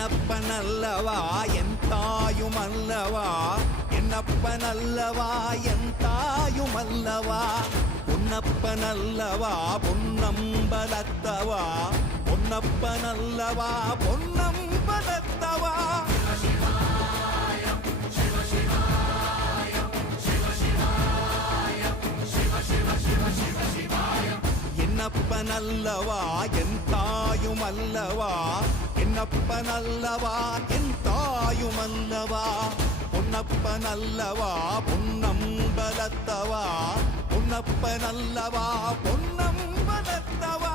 என்னப்பனல்லவா என் தாயுமல்லவா, என்னப்பனல்லவா என் தாயுமல்லவா, பொன்னப்பனல்லவா பொன்னம்பலத்தவா, பொன்னப்பனல்லவா பொன்னம்பலத்தவா. என்னப்பனல்லவா என் தாயுமல்லவா, என்னப்பனல்லவா என் தாயுமல்லவா, பொன்னப்பனல்லவா பொன்னம்பலத்தவா, பொன்னப்பனல்லவா பொன்னம்பலத்தவா.